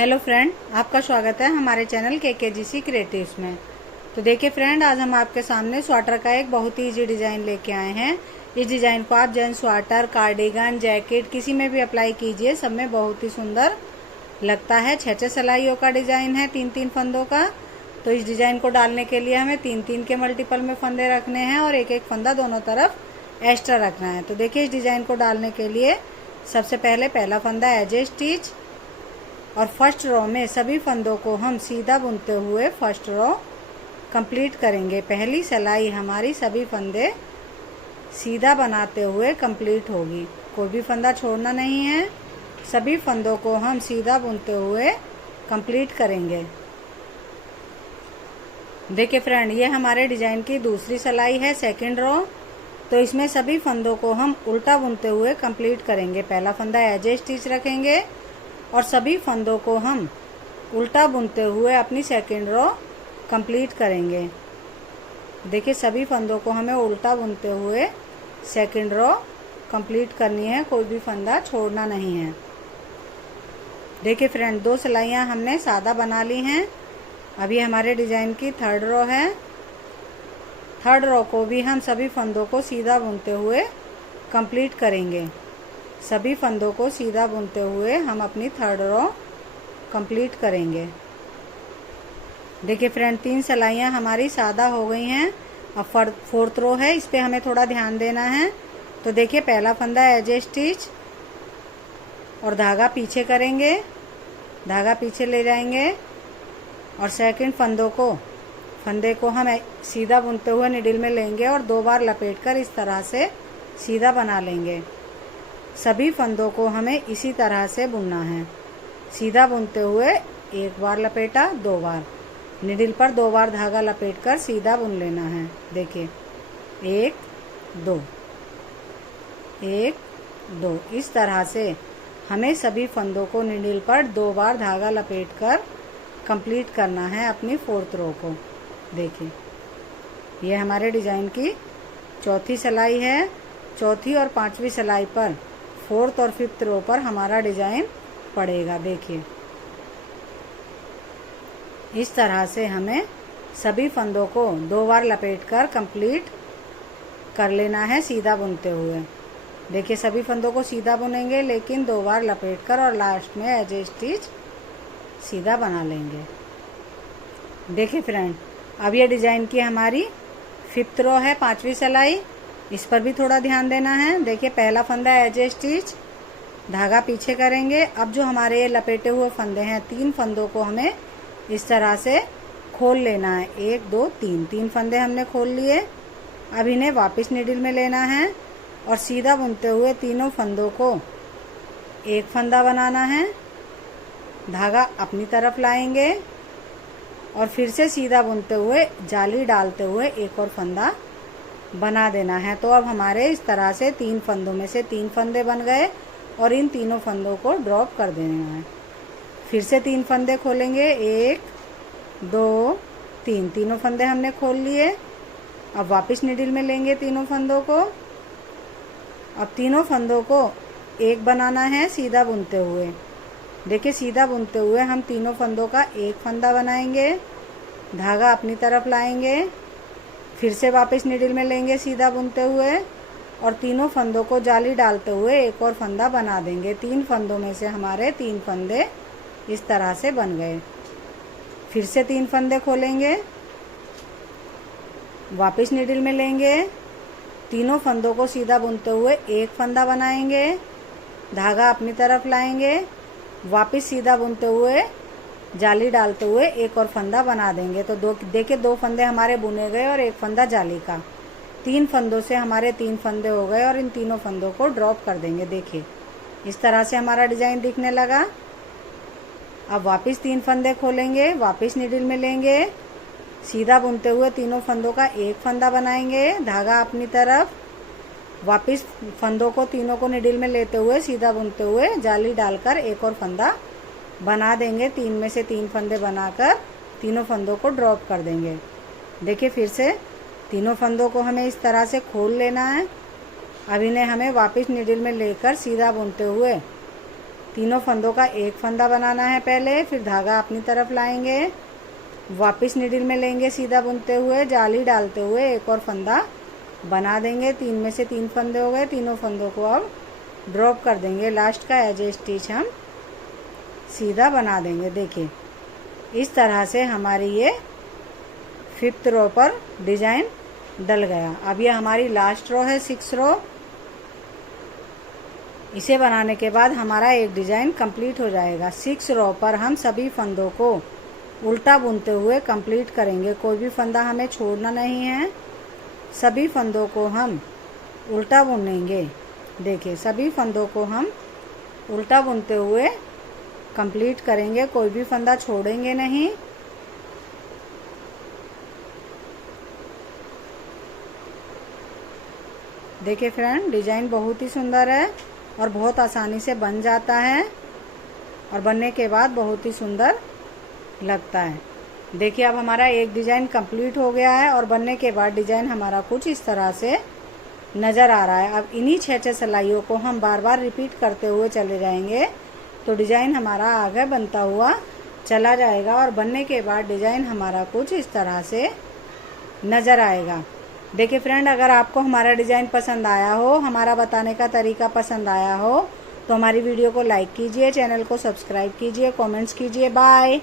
Hello friend, आपका स्वागत है हमारे चैनल KKGC क्रिएटिव्स में। तो देखिए फ्रेंड, आज हम आपके सामने स्वेटर का एक बहुत ही इजी डिज़ाइन लेके आए हैं। इस डिज़ाइन को आप जेंट्स स्वेटर, कार्डिगन, जैकेट किसी में भी अप्लाई कीजिए, सब में बहुत ही सुंदर लगता है। 6-6 सिलाइयों का डिज़ाइन है, 3-3 फंदों का। तो इस डिज़ाइन को डालने के लिए हमें 3-3 के मल्टीपल में फंदे रखने हैं और एक एक फंदा दोनों तरफ एक्स्ट्रा रखना है। तो देखिए, इस डिज़ाइन को डालने के लिए सबसे पहले पहला फंदा एज ए स्टिच और फर्स्ट रो में सभी फंदों को हम सीधा बुनते हुए फर्स्ट रो कंप्लीट करेंगे। पहली सिलाई हमारी सभी फंदे सीधा बनाते हुए कंप्लीट होगी, कोई भी फंदा छोड़ना नहीं है। सभी फंदों को हम सीधा बुनते हुए कंप्लीट करेंगे। देखिए फ्रेंड, ये हमारे डिजाइन की दूसरी सिलाई है, सेकंड रो। तो इसमें सभी फंदों को हम उल्टा बुनते हुए कंप्लीट करेंगे। पहला फंदा एज ए स्टिच रखेंगे और सभी फंदों को हम उल्टा बुनते हुए अपनी सेकंड रो कंप्लीट करेंगे। देखिए, सभी फंदों को हमें उल्टा बुनते हुए सेकंड रो कंप्लीट करनी है, कोई भी फंदा छोड़ना नहीं है। देखिए फ्रेंड, 2 सिलाइयाँ हमने सादा बना ली हैं। अभी हमारे डिजाइन की थर्ड रो है। थर्ड रो को भी हम सभी फंदों को सीधा बुनते हुए कंप्लीट करेंगे। सभी फंदों को सीधा बुनते हुए हम अपनी थर्ड रो कंप्लीट करेंगे। देखिए फ्रेंड, 3 सिलाइयाँ हमारी सादा हो गई हैं। अब फोर्थ रो है, इस पे हमें थोड़ा ध्यान देना है। तो देखिए, पहला फंदा एज ए स्टिच और धागा पीछे करेंगे, धागा पीछे ले जाएंगे और सेकंड फंदे को हम सीधा बुनते हुए निडिल में लेंगे और 2 बार लपेटकर इस तरह से सीधा बना लेंगे। सभी फंदों को हमें इसी तरह से बुनना है, सीधा बुनते हुए 1 बार लपेटा, 2 बार निडिल पर 2 बार धागा लपेटकर सीधा बुन लेना है। देखिए, 1 2 1 2 इस तरह से हमें सभी फंदों को निडिल पर 2 बार धागा लपेटकर कंप्लीट करना है अपनी फोर्थ रो को। देखिए, ये हमारे डिजाइन की चौथी सिलाई है। चौथी और 5वीं सिलाई पर फोर्थ और फिफ्थ रो पर हमारा डिजाइन पड़ेगा। देखिए, इस तरह से हमें सभी फंदों को 2 बार लपेटकर कंप्लीट कर लेना है सीधा बुनते हुए। देखिए, सभी फंदों को सीधा बुनेंगे लेकिन 2 बार लपेटकर और लास्ट में एज ए स्टिच सीधा बना लेंगे। देखिए फ्रेंड, अब ये डिजाइन की हमारी फिफ्थ रो है, 5वीं सिलाई। इस पर भी थोड़ा ध्यान देना है। देखिए, पहला फंदा एज ए स्टिच, धागा पीछे करेंगे। अब जो हमारे ये लपेटे हुए फंदे हैं, 3 फंदों को हमें इस तरह से खोल लेना है। 1 2 3 फंदे हमने खोल लिए। अब इन्हें वापस निडिल में लेना है और सीधा बुनते हुए तीनों फंदों को एक फंदा बनाना है। धागा अपनी तरफ लाएंगे और फिर से सीधा बुनते हुए जाली डालते हुए एक और फंदा बना देना है। तो अब हमारे इस तरह से 3 फंदों में से 3 फंदे बन गए और इन तीनों फंदों को ड्रॉप कर देना है। फिर से 3 फंदे खोलेंगे, 1 2 3 तीनों फंदे हमने खोल लिए। अब वापस निडिल में लेंगे तीनों फंदों को। अब तीनों फंदों को एक बनाना है सीधा बुनते हुए। देखिए, सीधा बुनते हुए हम तीनों फंदों का एक फंदा बनाएंगे, धागा अपनी तरफ लाएंगे, फिर से वापस निडिल में लेंगे सीधा बुनते हुए और तीनों फंदों को जाली डालते हुए एक और फंदा बना देंगे। 3 फंदों में से हमारे 3 फंदे इस तरह से बन गए। फिर से 3 फंदे खोलेंगे, वापस निडिल में लेंगे, तीनों फंदों को सीधा बुनते हुए एक फंदा बनाएंगे, धागा अपनी तरफ लाएंगे, वापस सीधा बुनते हुए जाली डालते हुए एक और फंदा बना देंगे। तो देखिए, 2 फंदे हमारे बुने गए और एक फंदा जाली का। 3 फंदों से हमारे 3 फंदे हो गए और इन तीनों फंदों को ड्रॉप कर देंगे। देखिए, इस तरह से हमारा डिजाइन दिखने लगा। अब वापस 3 फंदे खोलेंगे, वापस निडिल में लेंगे, सीधा बुनते हुए तीनों फंदों का एक फंदा बनाएंगे, धागा अपनी तरफ, वापस फंदों को तीनों को निडिल में लेते हुए सीधा बुनते हुए जाली डालकर एक और फंदा बना देंगे। 3 में से 3 फंदे बनाकर तीनों फंदों को ड्रॉप कर देंगे। देखिए, फिर से तीनों फंदों को हमें इस तरह से खोल लेना है। अब इन्हें हमें वापस निडिल में लेकर सीधा बुनते हुए तीनों फंदों का एक फंदा बनाना है पहले, फिर धागा अपनी तरफ लाएंगे, वापस नीडल में लेंगे सीधा बुनते हुए, जाली डालते हुए एक और फंदा बना देंगे। 3 में से 3 फंदे हो गए। तीनों फंदों को अब ड्रॉप कर देंगे। लास्ट का एज स्टिच हम सीधा बना देंगे। देखिए इस तरह से हमारी ये 5th रो पर डिजाइन डल गया। अब ये हमारी लास्ट रो है 6 रो। इसे बनाने के बाद हमारा एक डिजाइन कंप्लीट हो जाएगा। 6 रो पर हम सभी फंदों को उल्टा बुनते हुए कंप्लीट करेंगे। कोई भी फंदा हमें छोड़ना नहीं है, सभी फंदों को हम उल्टा बुनेंगे। देखिए सभी फंदों को हम उल्टा बुनते हुए कंप्लीट करेंगे, कोई भी फंदा छोड़ेंगे नहीं। देखिए फ्रेंड, डिजाइन बहुत ही सुंदर है और बहुत आसानी से बन जाता है और बनने के बाद बहुत ही सुंदर लगता है। देखिए अब हमारा एक डिजाइन कंप्लीट हो गया है और बनने के बाद डिजाइन हमारा कुछ इस तरह से नज़र आ रहा है। अब इन्हीं 6 सिलाइयों को हम बार बार रिपीट करते हुए चले जाएंगे तो डिजाइन हमारा आगे बनता हुआ चला जाएगा और बनने के बाद डिजाइन हमारा कुछ इस तरह से नज़र आएगा। देखिए फ्रेंड, अगर आपको हमारा डिजाइन पसंद आया हो, हमारा बताने का तरीका पसंद आया हो तो हमारी वीडियो को लाइक कीजिए, चैनल को सब्सक्राइब कीजिए, कमेंट्स कीजिए। बाय।